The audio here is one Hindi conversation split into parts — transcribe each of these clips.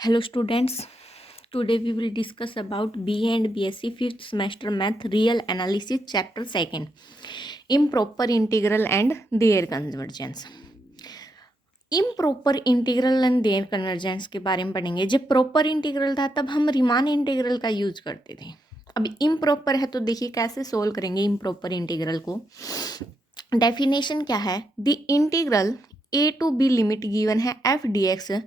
Hello students, today we will discuss about BA and BSc 5th semester math real analysis chapter 2 improper integral and their convergence. Improper integral and their convergence के बारे में पढ़ेंगे। जब प्रॉपर इंटीग्रल था तब हम रीमान इंटीग्रल का यूज करते थे। अब इम्प्रॉपर है तो देखिए कैसे सोल्व करेंगे इम्प्रॉपर इंटीग्रल को। डेफिनेशन क्या है? The integral a to b limit given है f dx।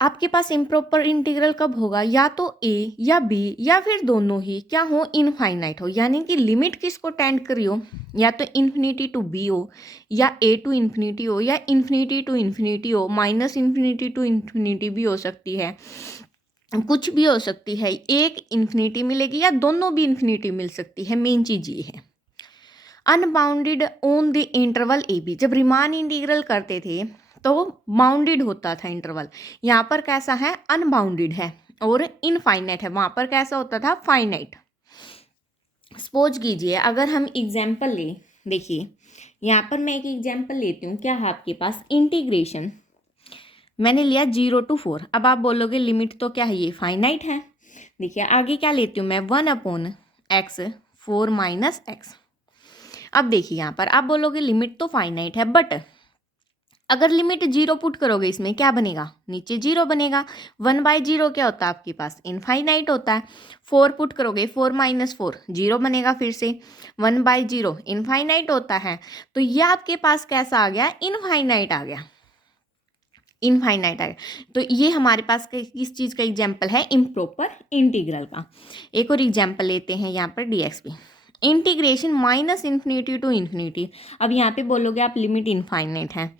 आपके पास इम्प्रॉपर इंटीग्रल कब होगा? या तो a या b या फिर दोनों ही क्या हो, इनफाइनाइट हो, यानी कि लिमिट किसको टेंड करी हो, या तो इन्फिनिटी टू b हो, या a टू इन्फिनिटी हो, या इन्फिनिटी टू इन्फिनिटी हो, माइनस इन्फिनिटी टू इन्फिनिटी भी हो सकती है, कुछ भी हो सकती है, एक इन्फिनिटी मिलेगी या दोनों भी इन्फिनिटी मिल सकती है। मेन चीज ये है। Unbounded on the interval A B. जब रीमान इंटीग्रल करते थे तो बाउंडेड होता था इंटरवल, यहाँ पर कैसा है? अनबाउंडेड है। और इनफाइनाइट है, वहाँ पर कैसा होता था? फाइनाइट। सपोज कीजिए अगर हम एग्जाम्पल ले, देखिए यहाँ पर मैं एक एग्जाम्पल लेती हूँ। क्या है आपके पास? इंटीग्रेशन मैंने लिया 0 to 4। अब आप बोलोगे लिमिट तो क्या है, ये फाइनाइट है। देखिए आगे क्या लेती हूँ मैं, 1/x 4 - x। अब देखिए यहाँ पर आप बोलोगे लिमिट तो फाइनाइट है, बट अगर लिमिट 0 पुट करोगे इसमें क्या बनेगा? नीचे 0 बनेगा। 1/0 क्या होता है आपके पास? इनफाइनाइट होता है। 4 पुट करोगे, 4 - 4 0 बनेगा फिर से। 1/0 इनफाइनाइट होता है। तो ये आपके पास कैसा आ गया? इनफाइनाइट आ गया। इनफाइनाइट आ गया। तो ये हमारे पास किस चीज़ का एग्जाम्पल है? इम्प्रॉपर इंटीग्रल का। एक और एग्जाम्पल लेते हैं यहाँ पर dx भी। Integration -minus infinity to infinity. अब यहाँ पे बोलोगे आप लिमिट इनफाइनाइट है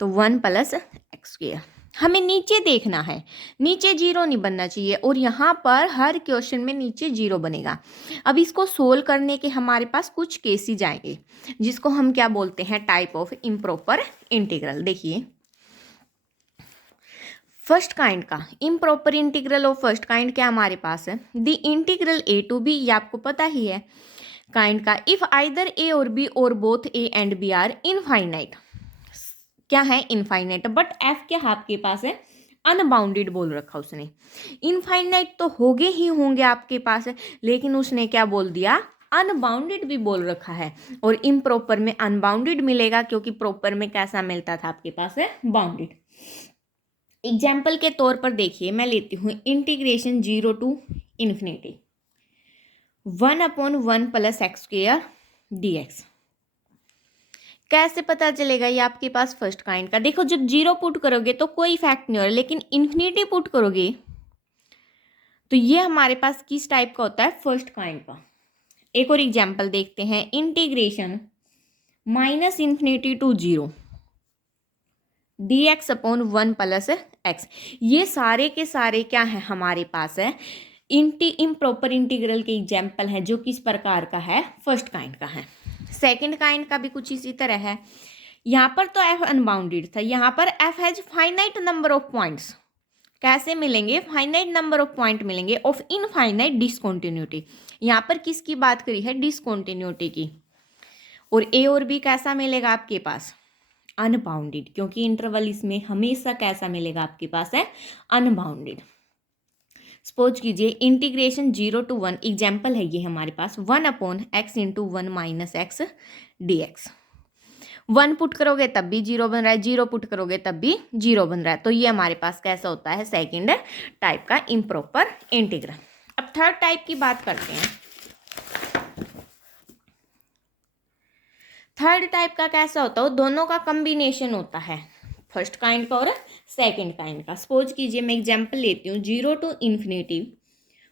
तो 1 + x²। हमें नीचे देखना है, नीचे 0 नहीं बनना चाहिए, और यहाँ पर हर क्वेश्चन में नीचे 0 बनेगा। अब इसको सोल्व करने के हमारे पास कुछ केसेज आएंगे जिसको हम क्या बोलते हैं? Type of improper integral. देखिए फर्स्ट काइंड का improper integral of first kind क्या हमारे पास है? The integral a to b, ये आपको पता ही है। काइंड का if either a or b or both a and b are infinite. क्या है? इनफाइनाइट। बट f क्या है आपके पास है? अनबाउंडेड बोल रखा उसने। इनफाइनाइट तो होंगे ही होंगे आपके पास है, लेकिन उसने क्या बोल दिया? अनबाउंडेड भी बोल रखा है। और इम्प्रॉपर में अनबाउंडेड मिलेगा, क्योंकि प्रॉपर में कैसा मिलता था आपके पास है? बाउंडेड। एग्जाम्पल के तौर पर देखिए मैं लेती हूँ integration 0 to infinity 1/1 + x² dx। कैसे पता चलेगा? ये आपके पास फर्स्ट काइंड का। देखो जब 0 पुट करोगे तो कोई इफेक्ट नहीं हो रहा, लेकिन इन्फिनिटी पुट करोगे तो ये हमारे पास किस टाइप का होता है? फर्स्ट काइंड का। एक और एग्जाम्पल देखते हैं, integration -minus infinity to 0 dx/1 + x। ये सारे के सारे क्या है हमारे पास है? इम्प्रॉपर इंटीग्रल के एग्जाम्पल है, जो किस प्रकार का है? फर्स्ट काइंड का है। सेकंड काइंड का भी कुछ इसी तरह है। यहाँ पर तो f अनबाउंडेड था, यहाँ पर f has finite number of points. कैसे मिलेंगे? फाइनाइट नंबर ऑफ पॉइंट मिलेंगे ऑफ इनफाइनाइट डिसकॉन्टिन्यूटी। यहाँ पर किसकी बात करी है? डिसकॉन्टिन्यूटी की। और a और b कैसा मिलेगा आपके पास? अनबाउंडेड, क्योंकि इंटरवल इसमें हमेशा कैसा मिलेगा आपके पास है? अनबाउंडेड। सपोज कीजिए इंटीग्रेशन 0 to 1, एग्जाम्पल है ये हमारे पास 1/x × 1 - x dx। 1 पुट करोगे तब भी 0 बन रहा है, 0 पुट करोगे तब भी 0 बन रहा है। तो ये हमारे पास कैसा होता है? सेकेंड टाइप का इम्प्रॉपर इंटीग्रल। अब थर्ड टाइप की बात करते हैं। थर्ड टाइप का कैसा होता है? दोनों का कम्बिनेशन होता है, फर्स्ट काइंड का और सेकंड काइंड का। सपोज कीजिए मैं एग्जांपल लेती हूँ 0 to इन्फिनिटी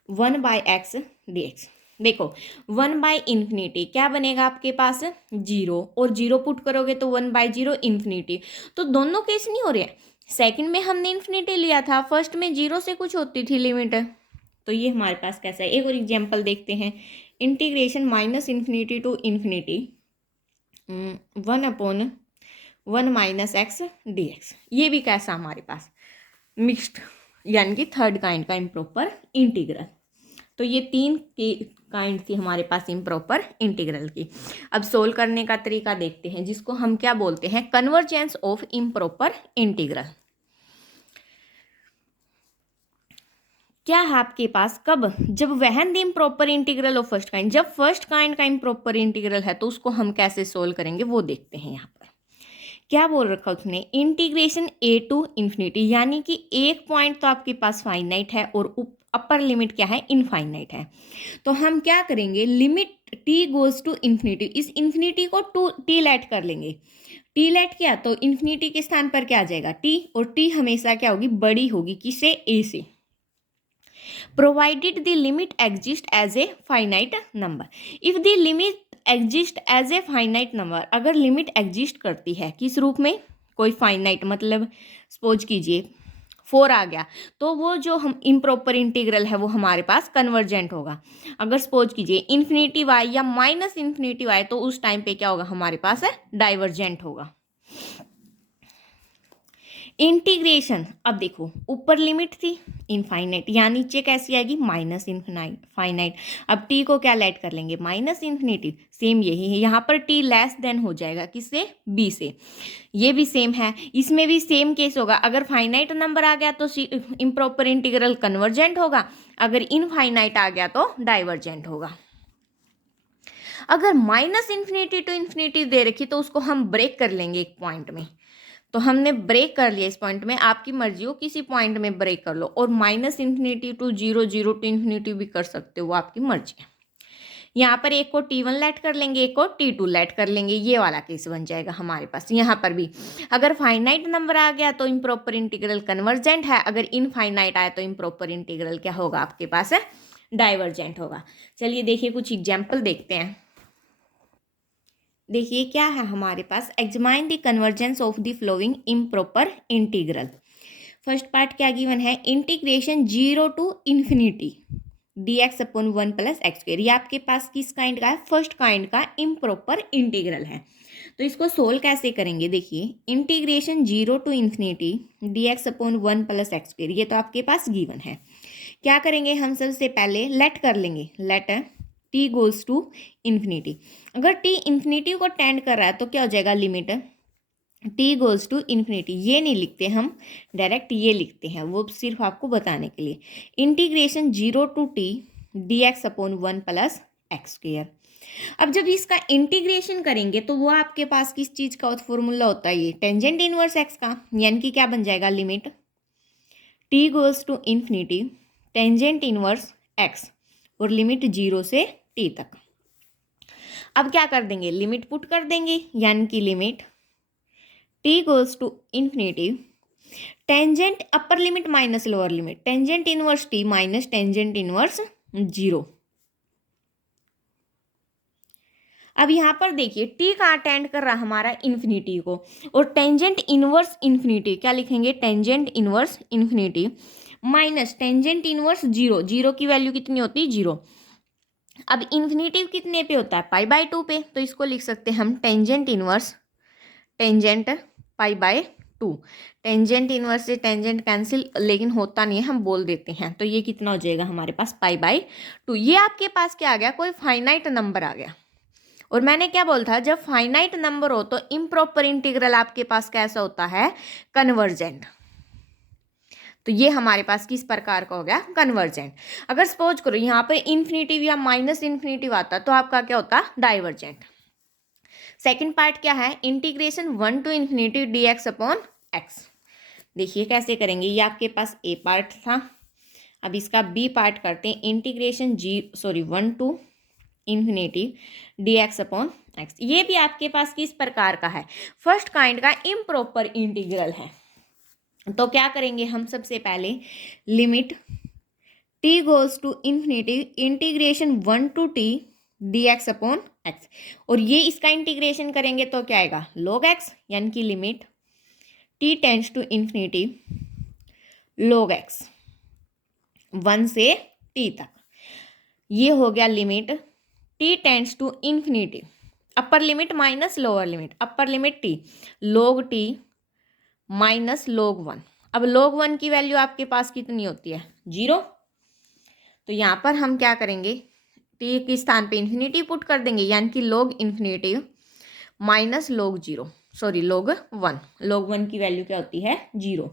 1/x dx। देखो 1/∞ क्या बनेगा आपके पास? 0, और 0 पुट करोगे तो 1/0 इन्फिनिटी। तो दोनों केस नहीं हो रहे। सेकंड में हमने इन्फिनिटी लिया था, फर्स्ट में 0 से कुछ होती थी लिमिट। तो ये हमारे पास कैसा है? एक और एग्जाम्पल देखते हैं, integration -minus infinity to infinity 1/1 - x dx। ये भी कैसा हमारे पास? मिक्स्ड, यानी कि थर्ड काइंड का इम्प्रॉपर इंटीग्रल। तो ये तीन काइंड थी हमारे पास इम्प्रॉपर इंटीग्रल की। अब सोल्व करने का तरीका देखते हैं, जिसको हम क्या बोलते हैं? Convergence of improper integral. क्या है आपके पास, कब, जब वहन the improper integral of first kind, जब फर्स्ट काइंड का इम्प्रॉपर इंटीग्रल है तो उसको हम कैसे सोल्व करेंगे वो देखते हैं। यहाँ पर क्या बोल रखा उसने, इंटीग्रेशन ए टू इन्फिनिटी, यानी कि एक पॉइंट तो आपके पास फाइनाइट है और अपर लिमिट क्या है, इनफाइनाइट है। तो हम क्या करेंगे, limit t goes to infinity, इस इन्फिनिटी को टू टी लेट कर लेंगे। टी लेट क्या, तो इन्फिनिटी के स्थान पर क्या आ जाएगा, टी, और टी हमेशा क्या होगी, बड़ी होगी, किससे, ए से। Provided the limit exist as a finite number, if the limit exist as a finite number, अगर लिमिट एग्जिस्ट करती है किस रूप में, कोई फाइनाइट, मतलब सपोज कीजिए 4 आ गया, तो वो जो हम इम्प्रॉपर इंटीग्रल है वो हमारे पास कन्वर्जेंट होगा। अगर सपोज कीजिए इन्फिनिटी वाई या माइनस इन्फिनिटी वाई, तो उस टाइम पे क्या होगा, हमारे पास है डाइवर्जेंट होगा। इंटीग्रेशन, अब देखो ऊपर लिमिट थी इनफाइनाइट, यहाँ नीचे कैसी आएगी, माइनस फाइनाइट। अब टी को क्या लेट कर लेंगे, माइनस इन्फिनिटी, सेम यही है, यहाँ पर टी लेस देन हो जाएगा किससे, बी से। ये भी सेम है, इसमें भी सेम केस होगा, अगर फाइनाइट नंबर आ गया तो इम्प्रॉपर इंटीग्रल कन्वर्जेंट होगा, अगर इनफाइनाइट आ गया तो डाइवर्जेंट होगा। अगर माइनस इन्फिनिटी टू इन्फिनिटी दे रखी तो उसको हम ब्रेक कर लेंगे एक पॉइंट में, तो हमने ब्रेक कर लिया इस पॉइंट में, आपकी मर्जी हो किसी पॉइंट में ब्रेक कर लो, और minus infinity to zero, zero to infinity भी कर सकते हो, वो आपकी मर्जी है। यहाँ पर एक को T1 लेट कर लेंगे, एक को T2 लेट कर लेंगे, ये वाला केस बन जाएगा हमारे पास। यहाँ पर भी अगर फाइनाइट नंबर आ गया तो इम्प्रॉपर इंटीग्रल कन्वर्जेंट है, अगर इनफाइनाइट आया तो इम्प्रॉपर इंटीग्रल क्या होगा आपके पास है, डाइवर्जेंट होगा। चलिए देखिए कुछ एग्जाम्पल देखते हैं। देखिए क्या है हमारे पास, examine the convergence of the following improper integral. First part क्या गिवन है, integration 0 to infinity dx upon 1 plus x square, ये आपके पास किस काइंड का है, फर्स्ट काइंड का इम्प्रॉपर इंटीग्रल है। तो इसको सोल्व कैसे करेंगे, देखिए integration 0 to infinity dx upon 1 plus x square, ये तो आपके पास गिवन है। क्या करेंगे हम, सबसे पहले लेट कर लेंगे, let t goes to infinity, अगर टी इन्फिनिटी को टेंड कर रहा है तो क्या हो जाएगा, limit t goes to infinity, ये नहीं लिखते हम डायरेक्ट, ये लिखते हैं, वो सिर्फ आपको बताने के लिए। Integration 0 to t d x upon 1 plus x square. अब जब इसका इंटीग्रेशन करेंगे तो वो आपके पास किस चीज़ का फॉर्मूला होता है, ये टेंजेंट इनवर्स एक्स का, यानी कि क्या बन जाएगा, limit t goes to infinity tangent inverse x, और लिमिट 0 से टी तक। अब क्या कर देंगे, लिमिट पुट कर देंगे, यानी कि limit t goes to infinity tangent upper limit minus lower limit tangent inverse t minus tangent inverse 0। अब यहाँ पर देखिए टी का टेंड कर रहा हमारा इन्फिनिटी को, और टेंजेंट इनवर्स इन्फिनिटी क्या लिखेंगे, tangent inverse infinity minus tangent inverse 0, 0 की वैल्यू कितनी होती है, 0। अब इन्फिनिटी कितने पे होता है, पाई बाय 2 पे, तो इसको लिख सकते हैं हम tangent inverse tangent pi by 2। Tangent inverse से टेंजेंट कैंसिल, लेकिन होता नहीं है, हम बोल देते हैं, तो ये कितना हो जाएगा हमारे पास, पाई बाय 2। ये आपके पास क्या आ गया, कोई फाइनाइट नंबर आ गया। और मैंने क्या बोला था, जब फाइनाइट नंबर हो तो इम्प्रॉपर इंटीग्रल आपके पास कैसा होता है, कन्वर्जेंट। तो ये हमारे पास किस प्रकार का हो गया, कन्वर्जेंट। अगर सपोज करो यहाँ पर इन्फिनिटिव या माइनस इन्फिनिटिव आता तो आपका क्या होता, डाइवर्जेंट। सेकंड पार्ट क्या है, integration 1 to infinity d x upon x. देखिए कैसे करेंगे, ये आपके पास ए पार्ट था, अब इसका बी पार्ट करते हैं, integration 1 to infinity d x upon x. ये भी आपके पास किस प्रकार का है, फर्स्ट काइंड का इम्प्रॉपर इंटीग्रल है। तो क्या करेंगे हम, सबसे पहले limit t goes to infinity integration 1 to t d x upon x, और ये इसका इंटीग्रेशन करेंगे तो क्या आएगा, log x, यानी कि limit t tends to infinity log x 1 से t तक। ये हो गया limit t tends to infinity, upper limit minus lower limit, upper limit t log t minus log 1। अब log 1 की वैल्यू आपके पास कितनी होती है, 0। तो यहाँ पर हम क्या करेंगे, टी के स्थान पे इन्फिनिटी पुट कर देंगे, यानी कि log infinity minus log 0, sorry log 1। log 1 की वैल्यू क्या होती है, 0।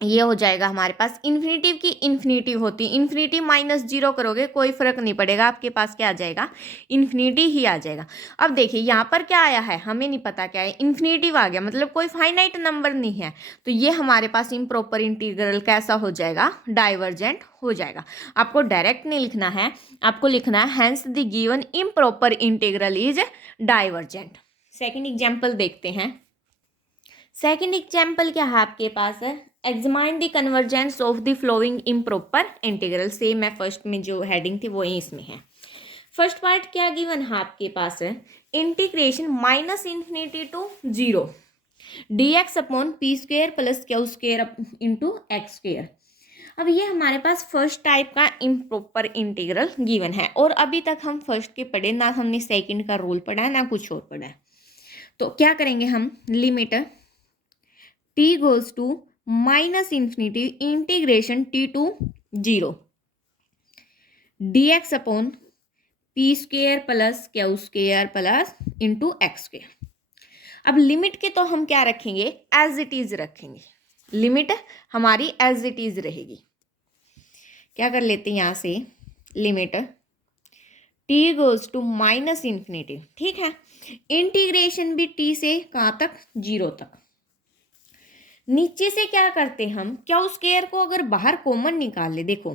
ये हो जाएगा हमारे पास। इन्फिनेटिव की इन्फिनेटिव होती है, इन्फिनेटिव माइनस जीरो करोगे कोई फर्क नहीं पड़ेगा, आपके पास क्या आ जाएगा, इन्फिनिटी ही आ जाएगा। अब देखिए यहाँ पर क्या आया है, हमें नहीं पता क्या है, इन्फिनेटिव आ गया, मतलब कोई फाइनाइट नंबर नहीं है, तो ये हमारे पास इम्प्रॉपर इंटीग्रल कैसा हो जाएगा, डाइवर्जेंट हो जाएगा। आपको डायरेक्ट नहीं लिखना है, आपको लिखना है hence the given improper integral is divergent. Second example देखते हैं। सेकेंड एग्जाम्पल क्या है आपके पास है, examine the convergence of the following improper integral. Same है, फर्स्ट में जो हेडिंग थी वो इसमें है। फर्स्ट पार्ट क्या गिवन है आपके पास है, integration minus infinity to zero d x upon p square plus q square into x square. अब ये हमारे पास फर्स्ट टाइप का इम्प्रॉपर इंटीग्रल गिवन है, और अभी तक हम फर्स्ट के पढ़े ना, हमने सेकंड का रूल पढ़ा है ना कुछ और पढ़ा है। तो क्या करेंगे हम, limit t goes to minus infinity integration t to zero dx upon p square plus q square plus into x square. अब लिमिट के तो हम क्या रखेंगे, एज इट इज रखेंगे, लिमिट हमारी एज इट इज रहेगी। क्या कर लेते हैं यहाँ से, limit t goes to minus infinity, ठीक है, इंटीग्रेशन भी t से कहाँ तक, जीरो तक। नीचे से क्या करते हम, क्यू स्क्वेयर को अगर बाहर कॉमन निकाल ले, देखो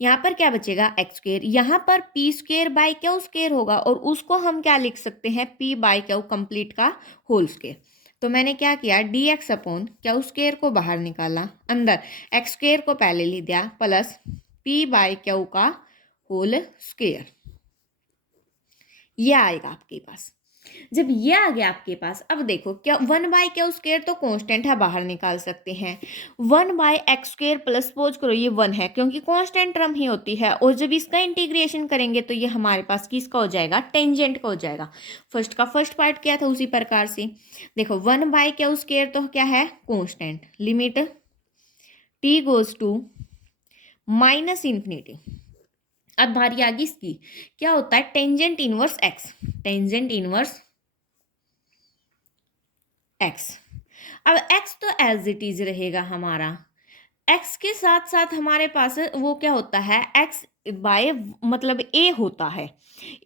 यहाँ पर क्या बचेगा, एक्स स्क्वेयर, यहाँ पर P square by q square होगा, और उसको हम क्या लिख सकते हैं, पी बाय क्यू कंप्लीट का होल स्क्वेयर। तो मैंने क्या किया, D x upon Q square को बाहर निकाला, अंदर एक्स स्क्वेयर को पहले लिख दिया, प्लस पी बाय क्यू का होल स्क्वेयर। ये आएगा आपके पास। जब ये आ गया आपके पास, अब देखो क्या, वन बाय क्यू स्क्वेयर तो कांस्टेंट है, बाहर निकाल सकते हैं। One by x square plus, suppose करो ये वन है क्योंकि कांस्टेंट टर्म ही होती है, और जब इसका इंटीग्रेशन करेंगे तो ये हमारे पास किसका हो जाएगा, टेंजेंट का हो जाएगा। फर्स्ट का फर्स्ट पार्ट क्या था, उसी प्रकार से देखो, वन बाय क्यू स्क्वेयर तो क्या है, constant, limit t goes to minus infinity. अब बारी आ गई इसकी, क्या होता है, tangent inverse x, tangent inverse x. अब एक्स तो एज इट इज रहेगा हमारा, एक्स के साथ साथ हमारे पास वो क्या होता है, एक्स बाय मतलब ए होता है,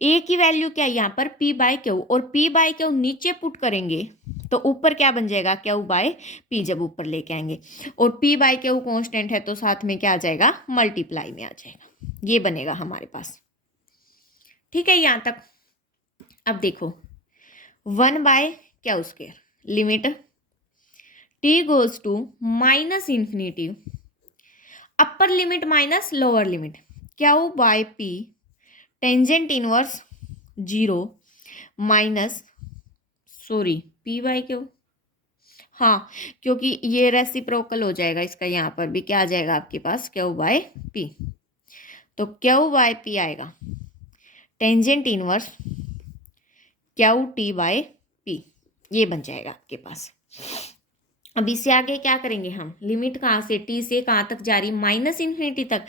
ए की वैल्यू क्या है यहाँ पर, पी बाय क्यू, और पी बाय क्यू नीचे पुट करेंगे तो ऊपर क्या बन जाएगा, क्यू बाय पी, जब ऊपर लेके आएंगे, और पी बाय क्यू कांस्टेंट है तो साथ में क्या आ जाएगा, मल्टीप्लाई में आ जाएगा, ये बनेगा हमारे पास, ठीक है यहाँ तक। अब देखो, one by q square, limit t goes to minus infinity, upper limit minus lower limit, q by p tangent inverse zero minus, sorry p by q, हाँ क्योंकि ये रेसिप्रोकल हो जाएगा इसका, यहाँ पर भी क्या आ जाएगा आपके पास, क्यू बाय पी, तो क्यू बाय पी आएगा tangent inverse Q T by P, ये बन जाएगा आपके पास। अब इससे आगे क्या करेंगे हम, लिमिट कहाँ से, टी से कहाँ तक जा रही, माइनस इन्फिनिटी तक,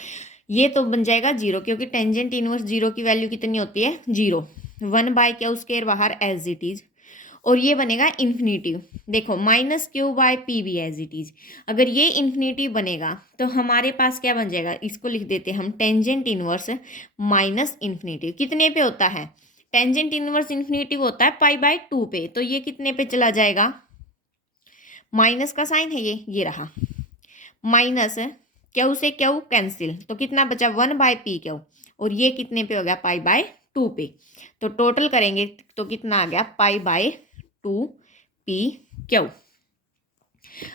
ये तो बन जाएगा जीरो, क्योंकि टेंजेंट इनवर्स जीरो की वैल्यू कितनी होती है, zero, one by Q square बाहर एज इट इज, और ये बनेगा इन्फिनिटिव, देखो माइनस क्यू बाय पी भी एज इट इज। अगर ये इन्फिनिटिव बनेगा तो हमारे पास क्या बन जाएगा, इसको लिख देते हम टेंजेंट इनवर्स माइनस इन्फिनिटिव, कितने पे होता है, टेंजेंट इनवर्स इन्फिनिटिव होता है पाई बाय टू पे, तो ये कितने पे चला जाएगा, माइनस का साइन है ये रहा, माइनस क्यू से क्यू कैंसिल, तो कितना बचा, वन बाय पी क्यू, और ये कितने पे हो गया, पाई बाय टू पे, तो टोटल करेंगे तो कितना आ गया, pi by two P Q.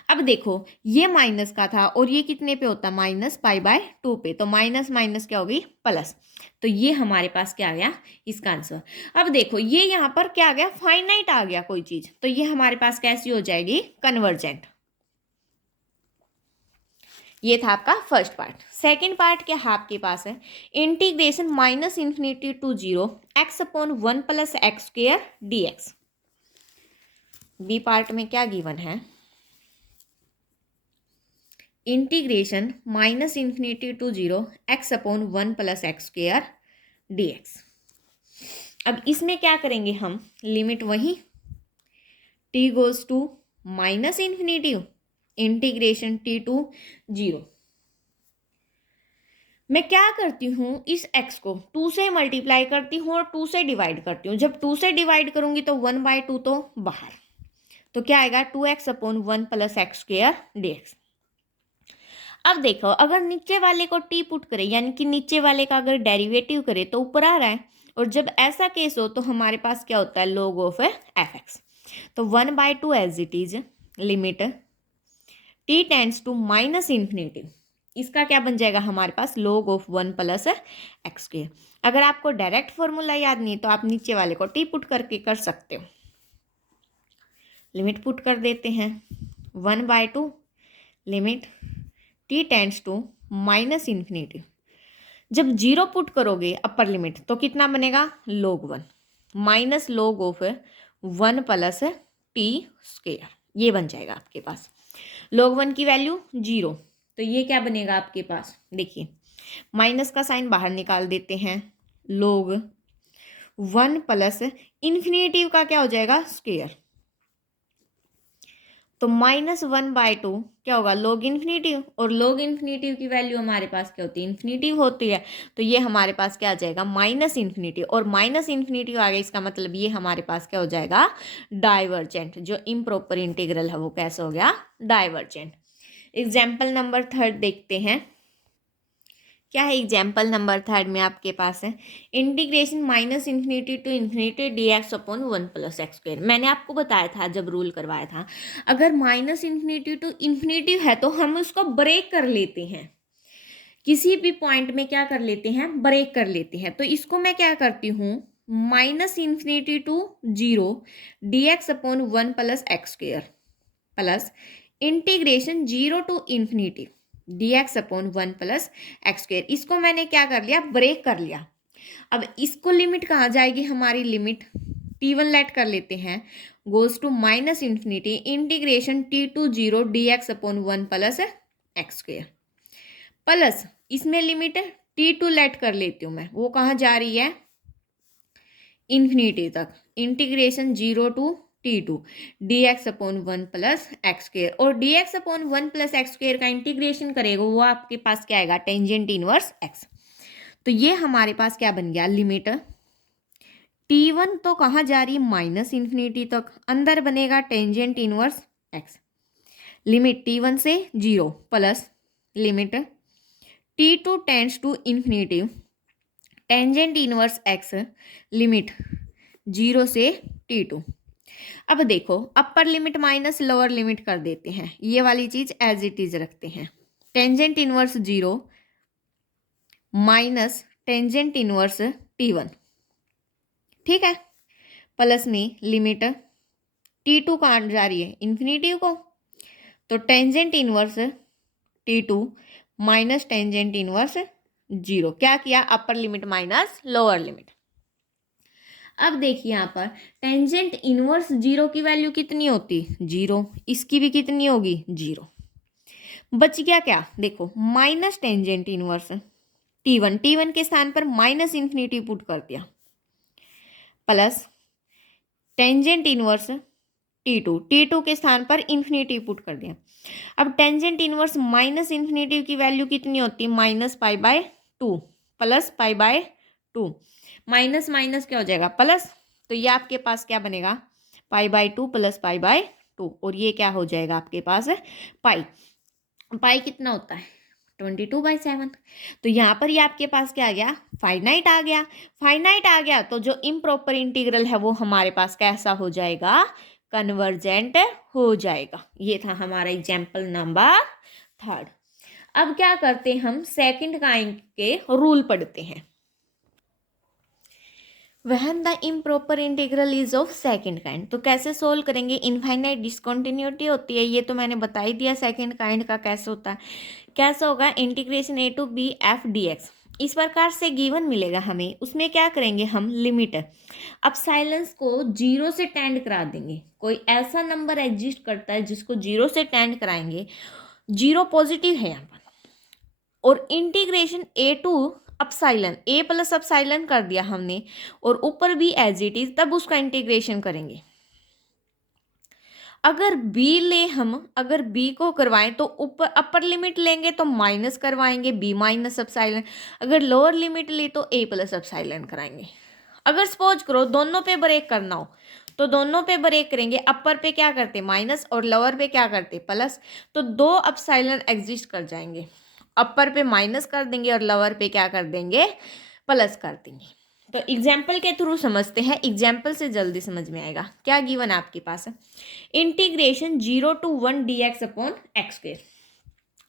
अब देखो ये माइनस का था और ये कितने पे होता है, माइनस पाई बाय टू पे, तो माइनस माइनस क्या होगी, प्लस, तो ये हमारे पास क्या आ गया, इसका आंसर। अब देखो ये यहाँ पर क्या आ गया, फाइनाइट आ गया कोई चीज, तो ये हमारे पास कैसी हो जाएगी, कन्वर्जेंट। ये था आपका फर्स्ट पार्ट। सेकंड पार्ट क्या है आपके पास है, integration minus infinity to zero x upon one plus x square d x. B part में क्या गिवन है, integration minus infinity to zero x upon one plus x square d x. अब इसमें क्या करेंगे हम, लिमिट वही t goes to minus infinity integration t to 0। मैं क्या करती हूँ, इस x को 2 से मल्टीप्लाई करती हूँ और 2 से डिवाइड करती हूँ। जब 2 से डिवाइड करूँगी तो 1/2 तो बाहर, तो क्या आएगा 2x upon 1 plus x square dx। अब देखो, अगर नीचे वाले को t पुट करें, यानी कि नीचे वाले का अगर डेरिवेटिव करें तो ऊपर आ रहा है, और जब ऐसा केस हो तो हमारे पास क्या होता है, log ऑफ fx। तो 1/2 as it is, limit t tends to minus infinity, इसका क्या बन जाएगा हमारे पास, log of 1 plus x square. अगर आपको डायरेक्ट फॉर्मूला याद नहीं है तो आप नीचे वाले को t पुट करके कर सकते हो। लिमिट पुट कर देते हैं, 1/2 limit t tends to minus infinity. जब 0 पुट करोगे अपर लिमिट तो कितना बनेगा, log 1 minus log of 1 plus T square, ये बन जाएगा आपके पास। log 1 की वैल्यू 0, तो ये क्या बनेगा आपके पास, देखिए माइनस का साइन बाहर निकाल देते हैं, log 1 प्लस इन्फिनेटिव का क्या हो जाएगा, स्क्वायर, तो -1/2 क्या होगा, log इन्फिनेटिव, और log इन्फिनेटिव की वैल्यू हमारे पास क्या होती है, इन्फिनेटिव होती है, तो ये हमारे पास क्या आ जाएगा, माइनस इन्फिनेटिव, और माइनस इन्फिनेटिव आ गया, इसका मतलब ये हमारे पास क्या हो जाएगा, डाइवर्जेंट। जो इम्प्रॉपर इंटीग्रल है वो कैसे हो गया, डाइवर्जेंट। एग्जाम्पल नंबर 3 देखते हैं, क्या है एग्जाम्पल नंबर 3 में आपके पास है, integration minus infinity to infinity d x upon 1 plus x square. मैंने आपको बताया था जब रूल करवाया था, अगर माइनस इन्फिनिटी टू इन्फिनिटी है तो हम उसको ब्रेक कर लेते हैं, किसी भी पॉइंट में क्या कर लेते हैं, ब्रेक कर लेते हैं। तो इसको मैं क्या करती हूँ, minus infinity to 0 d x upon 1 plus x square plus integration 0 to infinity d x upon 1 plus x square. इसको मैंने क्या कर लिया, ब्रेक कर लिया। अब इसको लिमिट कहाँ जाएगी, हमारी लिमिट t1 लेट कर लेते हैं, goes to minus infinity integration t to 0 d x upon 1 plus x square plus इसमें लिमिट t2 लेट कर लेती हूँ मैं, वो कहाँ जा रही है, इन्फिनिटी तक, integration 0 to t2 dx upon 1 plus x square, और dx upon 1 plus x square का इंटीग्रेशन करेगा वो आपके पास क्या आएगा, टेंजेंट इनवर्स x। तो ये हमारे पास क्या बन गया, लिमिट t1 तो कहाँ जा रही है, माइनस इन्फिनिटी तक, अंदर बनेगा tangent inverse x, limit t1 से 0 plus limit t2 tends to infinity tangent inverse x, limit 0 से t2। अब देखो, upper limit minus lower limit कर देते हैं, ये वाली चीज एज इट इज रखते हैं, tangent inverse 0 minus tangent inverse t1, ठीक है, प्लस में लिमिट t2 कहाँ जा रही है, इन्फिनिटी को, तो tangent inverse t2 minus tangent inverse 0, क्या किया, अपर लिमिट माइनस लोअर लिमिट। अब देखिए यहाँ पर टेंजेंट इनवर्स 0 की वैल्यू कितनी होती, 0, इसकी भी कितनी होगी, 0, बच गया क्या, देखो माइनस टेंजेंट इनवर्स t1 के स्थान पर माइनस इन्फिनिटी पुट कर दिया, प्लस टेंजेंट इनवर्स t2 के स्थान पर इन्फिनिटी पुट कर दिया। अब टेंजेंट इनवर्स माइनस इन्फिनिटी की वैल्यू कितनी होती है, -π/2 प्लस π/2, माइनस माइनस क्या हो जाएगा, प्लस, तो ये आपके पास क्या बनेगा, π/2 प्लस π/2, और ये क्या हो जाएगा आपके पास, पाई कितना होता है, 22/7। तो यहाँ पर ये आपके पास क्या आ गया, फाइनाइट आ गया। फाइनाइट आ गया तो जो इम्प्रॉपर इंटीग्रल है वो हमारे पास कैसा हो जाएगा, कन्वर्जेंट हो जाएगा। ये था हमारा एग्जाम्पल नंबर 3। अब क्या करते हैं, हम सेकंड काइंड के रूल पढ़ते हैं। When the improper integral is of second kind, तो कैसे सोल्व करेंगे, इनफाइनाइट डिसकंटिन्यूटी होती है, ये तो मैंने बता ही दिया सेकंड काइंड का कैसे होता है। कैसे होगा, integration a to b f dx, इस प्रकार से गिवन मिलेगा हमें, उसमें क्या करेंगे हम, लिमिट अपसाइलेंस को 0 से टेंड करा देंगे। कोई ऐसा नंबर एग्जिस्ट करता है जिसको 0 से टेंड कराएंगे, 0 पॉजिटिव है यहाँ पर, और integration a to epsilon, a plus epsilon कर दिया हमने, और ऊपर भी एज इट इज, तब उसका इंटीग्रेशन करेंगे। अगर बी ले हम, अगर बी को करवाएं तो ऊपर अपर लिमिट लेंगे तो माइनस करवाएंगे बी माइनस एप्सिलॉन, अगर लोअर लिमिट ली तो ए प्लस एप्सिलॉन कराएंगे। अगर सपोज करो दोनों पे ब्रेक करना हो तो दोनों पे ब्रेक करेंगे, अपर पे क्या करते माइनस और लोअर पे क्या करते प्लस, तो दो एप्सिलॉन एग्जिस्ट कर जाएंगे, अपर पे माइनस कर देंगे और लोअर पे क्या कर देंगे प्लस कर देंगे। तो एग्जाम्पल के थ्रू समझते हैं, एग्जाम्पल से जल्दी समझ में आएगा। क्या गिवन है आपके पास, इंटीग्रेशन 0 to 1 dx/x²।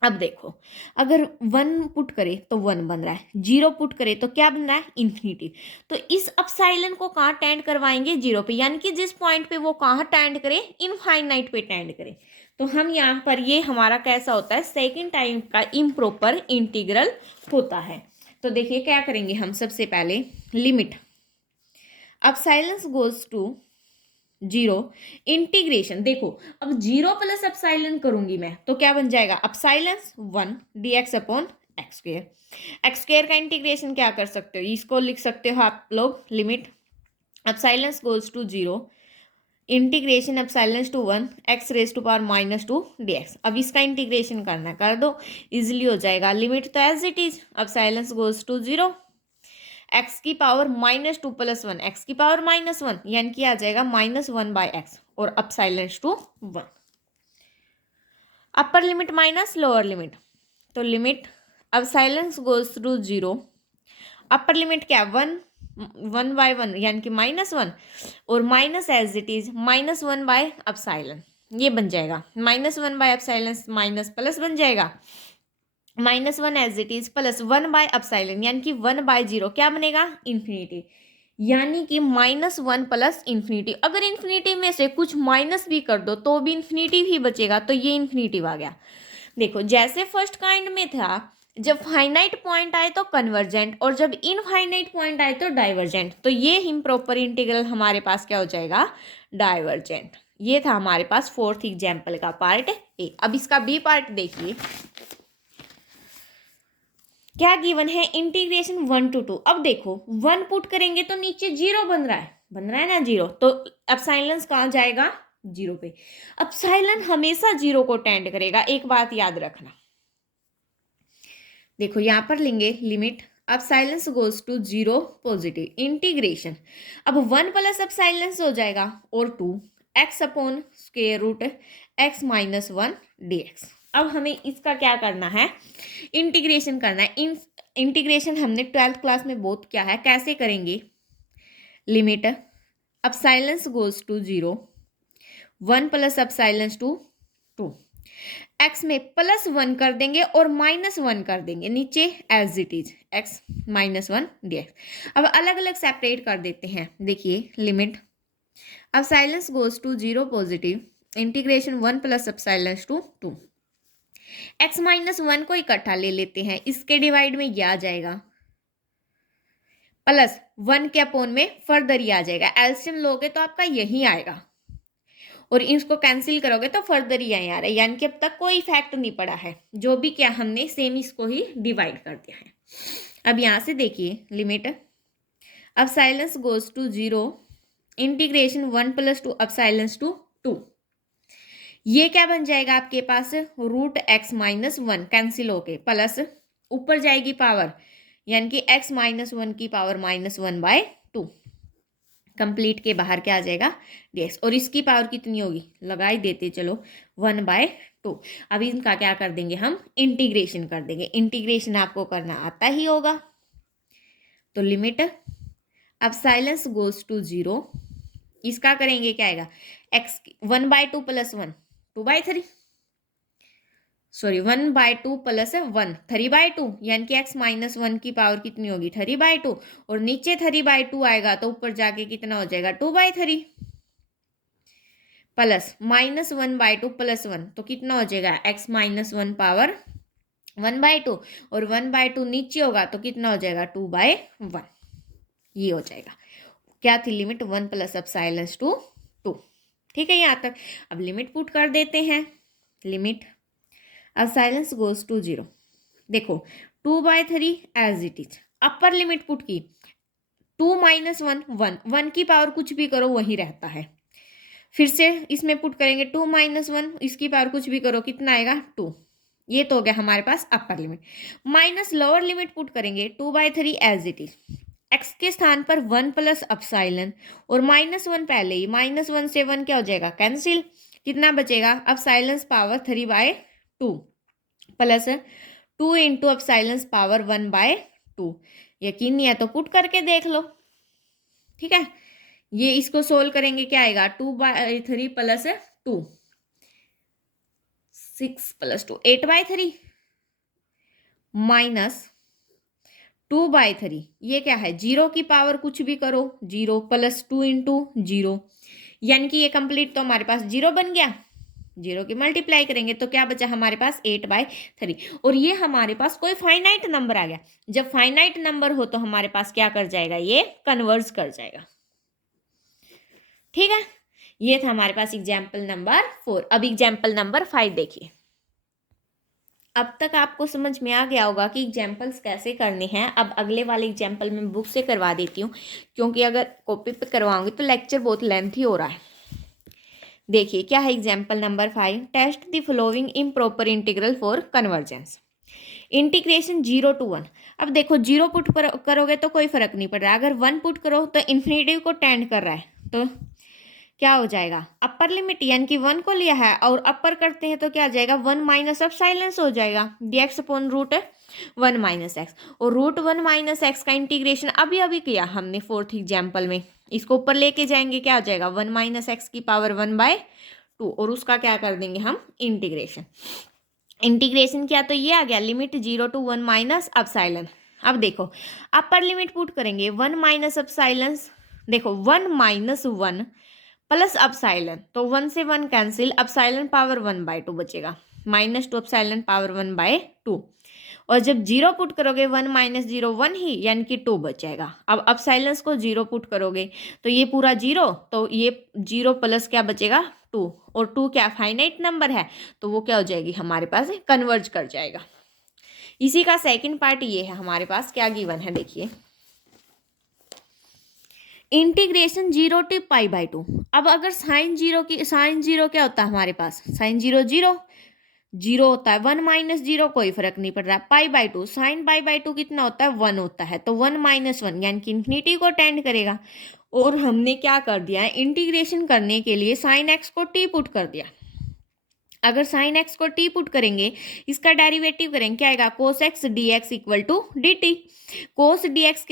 अब देखो अगर 1 पुट करे तो 1 बन रहा है, 0 पुट करे तो क्या बन रहा है इन्फिनिटी। तो इस एप्सिलॉन को कहाँ टेंड करवाएंगे 0 पे, यानी कि जिस पॉइंट पे वो कहाँ टेंड करे इनफाइनाइट पे टेंड करे। तो हम यहाँ पर ये हमारा कैसा होता है सेकेंड टाइप का इम्प्रॉपर इंटीग्रल होता है। तो देखिए क्या करेंगे हम, सबसे पहले limit epsilon goes to 0 integration, देखो अब 0 प्लस एप्सिलॉन करूंगी मैं तो क्या बन जाएगा एप्सिलॉन 1 dx/x²। x² का इंटीग्रेशन क्या कर सकते हो, इसको लिख सकते हो आप लोग limit epsilon goes to 0 integration epsilon to 1 x⁻⁻² dx। अब इसका इंटीग्रेशन करना है, कर दो इजिली हो जाएगा। लिमिट तो as it is epsilon goes to 0 x की पावर -2 + 1 x की पावर -1 यानी कि आ जाएगा -1/x और epsilon to 1। Upper limit minus lower limit, तो limit epsilon goes through 0, upper limit क्या 1/1 यानी कि -1 और माइनस एज इट इज -1/एप्सिलॉन, ये बन जाएगा -1/एप्सिलॉन माइनस प्लस बन जाएगा -1 एज इट इज प्लस 1/एप्सिलॉन यानी कि 1/0 क्या बनेगा इन्फिनिटी, यानी कि -1 प्लस इन्फिनिटी। अगर इन्फिनिटी में से कुछ माइनस भी कर दो तो भी इन्फिनिटी ही बचेगा, तो ये इन्फिनिटी आ गया। देखो जैसे फर्स्ट काइंड में था, जब फाइनाइट पॉइंट आए तो कन्वर्जेंट और जब इनफाइनाइट पॉइंट आए तो डाइवर्जेंट, तो ये इम्प्रॉपर इंटीग्रल हमारे पास क्या हो जाएगा डाइवर्जेंट। ये था हमारे पास फोर्थ एग्जाम्पल का पार्ट ए। अब इसका बी पार्ट देखिए क्या गिवन है, इंटीग्रेशन 1 to 2। अब देखो 1 पुट करेंगे तो नीचे 0 बन रहा है ना 0, तो एप्सिलॉन कहाँ जाएगा 0 पे। एप्सिलॉन हमेशा 0 को टेंड करेगा, एक बात याद रखना। देखो यहाँ पर लेंगे limit epsilon goes to 0 positive integration, अब 1 प्लस एप्सिलॉन हो जाएगा और 2 x/√x-1 dx। अब हमें इसका क्या करना है इंटीग्रेशन करना है। इंटीग्रेशन हमने 12th क्लास में बहुत किया है, कैसे करेंगे, limit epsilon goes to 0 1 plus epsilon to 2 x में +1 कर देंगे और -1 कर देंगे नीचे as it is x-1 dx। अब अलग अलग सेपरेट कर देते हैं, देखिए limit epsilon goes to 0 positive integration 1 plus epsilon to 2, x-1 को इकट्ठा ले लेते हैं, इसके डिवाइड में ये आ जाएगा प्लस 1 के अपोन में फर्दर ही आ जाएगा, एलसीएम लोगे तो आपका यही आएगा और इसको कैंसिल करोगे तो फर्दर ही यहीं आ रहा है, यानी कि अब तक कोई इफेक्ट नहीं पड़ा है, जो भी क्या हमने सेम इसको ही डिवाइड कर दिया है। अब यहाँ से देखिए limit epsilon goes to 0 integration 1 + 2 epsilon to 2, ये क्या बन जाएगा आपके पास √x-1 कैंसिल होके प्लस ऊपर जाएगी पावर यानी कि x-1 की पावर -1/2 कंप्लीट के बाहर क्या आ जाएगा dx, और इसकी पावर कितनी होगी लगा ही देते चलो 1/2। अब इनका क्या कर देंगे हम इंटीग्रेशन कर देंगे, इंटीग्रेशन आपको करना आता ही होगा। तो लिमिट एप्सिलॉन गोज टू 0, इसका करेंगे क्या आएगा x 1/2 + 1 2/3, सॉरी 1/2 + 1 3/2 यानी कि x-1 की पावर कितनी होगी 3/2 और नीचे 3/2 आएगा तो ऊपर जाके कितना हो जाएगा 2/3 प्लस -1/2 + 1 तो कितना हो जाएगा x-1 पावर 1/2 और 1/2 नीचे होगा तो कितना हो जाएगा 2/1, ये हो जाएगा। क्या थी लिमिट 1 प्लस एप्सिलॉन टू 2, ठीक है यहाँ तक। अब लिमिट पुट कर देते हैं, लिमिट एप्सिलॉन गोज टू 0, देखो 2/3 as it is, upper limit put की 2 - 1 1 1 की पावर कुछ भी करो वही रहता है, फिर से इसमें पुट करेंगे 2 माइनस 1, इसकी पावर कुछ भी करो कितना आएगा 2। ये तो हो गया हमारे पास upper limit. Minus lower limit put करेंगे 2/3 एज इट इज, एक्स के स्थान पर 1 प्लस अपसाइलन और -1 पहले ही, -1 से 1 क्या हो जाएगा कैंसिल, कितना बचेगा अपसाइलेंस पावर 3/2 प्लस 2 इंटू अपसाइलेंस पावर 1/2। यकीन नहीं है तो पुट करके देख लो, ठीक है। ये इसको सोल्व करेंगे क्या आएगा 2/3 प्लस 2, 6 प्लस 2 8/3 माइनस 2/3, ये क्या है 0 की पावर कुछ भी करो 0 प्लस 2 इंटू 0, यानी कि ये कंप्लीट तो हमारे पास 0 बन गया। 0 की मल्टीप्लाई करेंगे तो क्या बचा हमारे पास 8/3। और ये हमारे पास कोई फाइनाइट नंबर आ गया। जब फाइनाइट नंबर हो तो हमारे पास क्या कर जाएगा, ये कन्वर्ज कर जाएगा, ठीक है। ये था हमारे पास एग्जाम्पल नंबर 4। अब एग्जाम्पल नंबर 5 देखिए। अब तक आपको समझ में आ गया होगा कि एग्जाम्पल्स कैसे करने हैं। अब अगले वाले एग्जाम्पल मैं बुक से करवा देती हूँ, क्योंकि अगर कॉपी पे करवाऊंगी तो लेक्चर बहुत लेंथी हो रहा है। देखिए क्या है example number 5। Test the following improper integral for convergence. Integration 0 to 1। अब देखो 0 पुट करोगे तो कोई फर्क नहीं पड़ रहा, अगर 1 पुट करो तो इन्फिनिटिव को टेंड कर रहा है, तो क्या हो जाएगा अपर लिमिट, यानी कि 1 को लिया है और अपर करते हैं तो क्या आ जाएगा 1 माइनस अपसाइलेंस हो जाएगा dx upon root 1 minus x. और रूट 1 माइनस एक्स का इंटीग्रेशन अभी अभी किया हमने 4th एग्जाम्पल में, इसको ऊपर लेके जाएंगे क्या आ जाएगा 1 माइनस एक्स की पावर 1/2 और उसका क्या कर देंगे हम इंटीग्रेशन। इंटीग्रेशन किया तो ये आ गया लिमिट 0 to 1 माइनस अपसाइलन। अब देखो अपर लिमिट पुट करेंगे 1 माइनस अपसाइलेंस, देखो 1 माइनस 1 प्लस अपसाइलन, तो 1 से 1 कैंसिल, अपसाइलन पावर 1/2 बचेगा, -2 अपसाइलन पावर 1/2। और जब 0 पुट करोगे 1 माइनस 0 1 ही, यानी कि 2 बच जाएगा। अब अपसाइलेंस को 0 पुट करोगे तो ये पूरा 0, तो ये 0 प्लस क्या बचेगा 2, और 2 क्या फाइनाइट नंबर है तो वो क्या हो जाएगी हमारे पास कन्वर्ज कर जाएगा। इसी का सेकंड पार्ट ये है हमारे पास, क्या गिवन है देखिए। Integration 0 to π/2। अब अगर साइन जीरो क्या होता है हमारे पास, साइन 0 0 होता है, 1 माइनस 0 कोई फर्क नहीं पड़ रहा, π/2 साइन π/2 कितना होता है 1 होता है, तो 1 माइनस 1 यानी कि इन्फिनिटी को टेंड करेगा। और हमने क्या कर दिया है इंटीग्रेशन करने के लिए साइन एक्स को टी पुट कर दिया। अगर साइन एक्स को टी पुट करेंगे, इसका डेरिवेटिव करेंगे क्या आएगा cos x d x equal to d t. Cos d x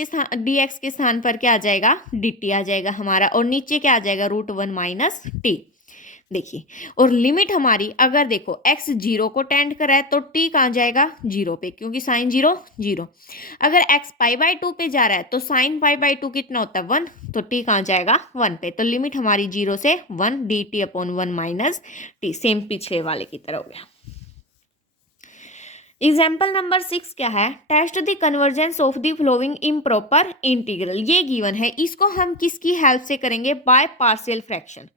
के स्थान पर क्या आ जाएगा डी टी आ जाएगा हमारा, और नीचे क्या आ जाएगा √1 माइनस टी। देखिए और लिमिट हमारी अगर देखो x 0 को टेंड कर रहा है तो t कहाँ जाएगा 0 पे, क्योंकि साइन 0 0। अगर x π/2 पे जा रहा है तो साइन π/2 कितना होता है 1, तो t कहाँ जाएगा 1 पे। तो लिमिट हमारी 0 से 1 dt upon 1 minus T, same पिछले वाले की तरह हो गया। एग्जाम्पल नंबर 6 क्या है, test the convergence of the following improper integral. ये गिवन है, इसको हम किसकी हेल्प से करेंगे बाय पार्शियल फ्रैक्शन।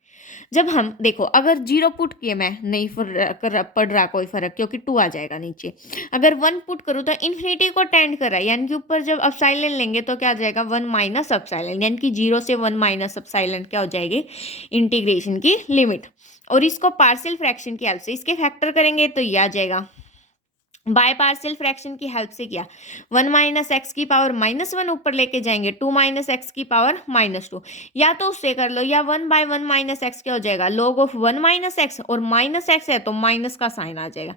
जब हम देखो अगर 0 पुट किए, मैं नहीं पढ़ रहा कोई फर्क, क्योंकि 2 आ जाएगा नीचे। अगर 1 पुट करूँ तो इन्फिनिटी को टेंड कर रहा है, यानी कि ऊपर जब अपसाइलन लेंगे तो क्या आ जाएगा 1 माइनस अपसाइलन, यानी कि 0 से 1 माइनस अपसाइलन क्या हो जाएगी इंटीग्रेशन की लिमिट। और इसको पार्शियल फ्रैक्शन की हेल्प से इसके फैक्टर करेंगे तो ये आ जाएगा। बाय पार्शियल फ्रैक्शन की हेल्प से किया 1 माइनस एक्स की पावर -1 ऊपर लेके जाएंगे 2 माइनस एक्स की पावर -2, या तो उससे कर लो, या 1/1 माइनस एक्स क्या हो जाएगा log ऑफ 1 माइनस एक्स, और माइनस एक्स है तो माइनस का साइन आ जाएगा।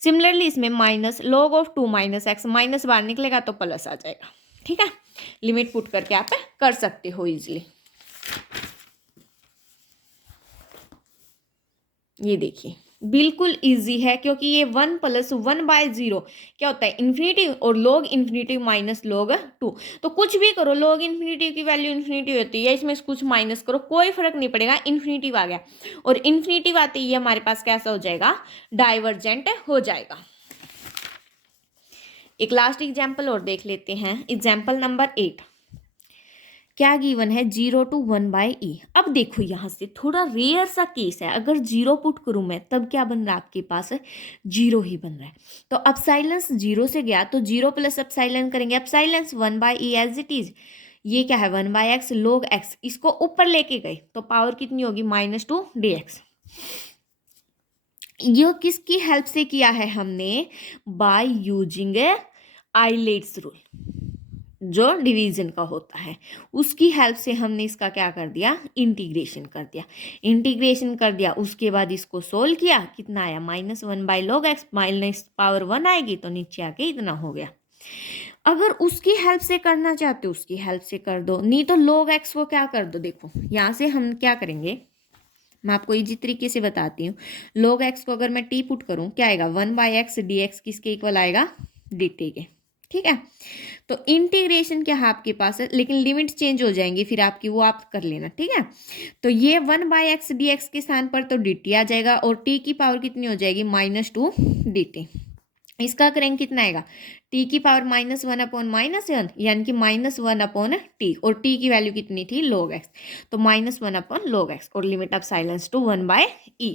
सिमिलरली इसमें minus log of 2 minus x, minus बाहर निकलेगा तो प्लस आ जाएगा, ठीक है। लिमिट पुट करके आप कर सकते हो इजिली। ये देखिए बिल्कुल इजी है, क्योंकि ये 1 प्लस 1/0 क्या होता है इन्फिनिटी, और log इन्फिनिटी माइनस log 2, तो कुछ भी करो log इन्फिनिटी की वैल्यू इन्फिनिटी होती है, इसमें कुछ माइनस करो कोई फर्क नहीं पड़ेगा, इन्फिनिटी आ गया। और इन्फिनिटी आते ही हमारे पास कैसा हो जाएगा डाइवर्जेंट हो जाएगा। एक लास्ट एग्जाम्पल और देख लेते हैं, एग्जाम्पल नंबर 8। क्या गिवन है 0 to 1/e। अब देखो यहाँ से थोड़ा रेयर सा केस है, अगर 0 पुट करूँ मैं तब क्या बन रहा है आपके पास है 0 ही बन रहा है। तो अपसाइलेंस 0 से गया तो 0 प्लस अपसाइलन करेंगे, अपसाइलेंस 1/e एज इट इज, ये क्या है 1/x log x, इसको ऊपर लेके गए तो पावर कितनी होगी -2 dx। ये किसकी हेल्प से किया है हमने, by using a ILATE's rule, जो डिवीजन का होता है उसकी हेल्प से हमने इसका क्या कर दिया, इंटीग्रेशन कर दिया। इंटीग्रेशन कर दिया उसके बाद इसको सोल्व किया, कितना आया -1/log x, -1 आएगी तो नीचे आके इतना हो गया। अगर उसकी हेल्प से करना चाहते हो उसकी हेल्प से कर दो, नहीं तो log x को क्या कर दो, देखो यहाँ से हम क्या करेंगे, मैं आपको इजी तरीके से बताती हूँ। log x को अगर मैं t पुट करूँ क्या आएगा, 1/x dx किसके इक्वल आएगा, dt के, ठीक है। तो इंटीग्रेशन क्या है आपके पास है, लेकिन लिमिट चेंज हो जाएंगी फिर आपकी, वो आप कर लेना, ठीक है। तो ये 1/x dx के स्थान पर तो dt आ जाएगा और t की पावर कितनी हो जाएगी -2 dt। इसका करेंगे कितना आएगा, t की पावर -1/-1 यानी कि -1/t, और t की वैल्यू कितनी थी log x, तो -1/log x, और limit of silence to 1/e।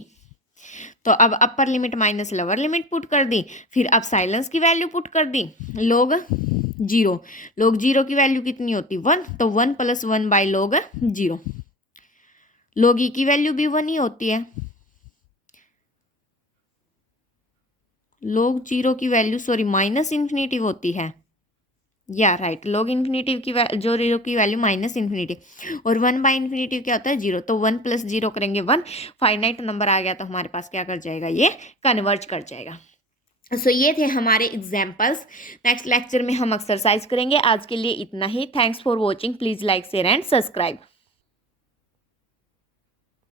तो अब upper limit minus lower limit put कर दी, फिर अब साइलेंस की वैल्यू पुट कर दी, log 0, log 0 की वैल्यू कितनी होती 1, तो 1 + 1/log 0, log e की वैल्यू भी 1 ही होती है, log 0 की वैल्यू सॉरी -∞ होती है, या राइट, log इन्फिनेटिव की जो 0 की वैल्यू -∞, और 1/∞ क्या होता है 0, तो 1 + 0 करेंगे 1, फाइनाइट नंबर आ गया तो हमारे पास क्या कर जाएगा, ये कन्वर्ज कर जाएगा। सो ये थे हमारे एग्जाम्पल्स। नेक्स्ट लेक्चर में हम एक्सरसाइज करेंगे। आज के लिए इतना ही। Thanks for watching. Please like share and subscribe.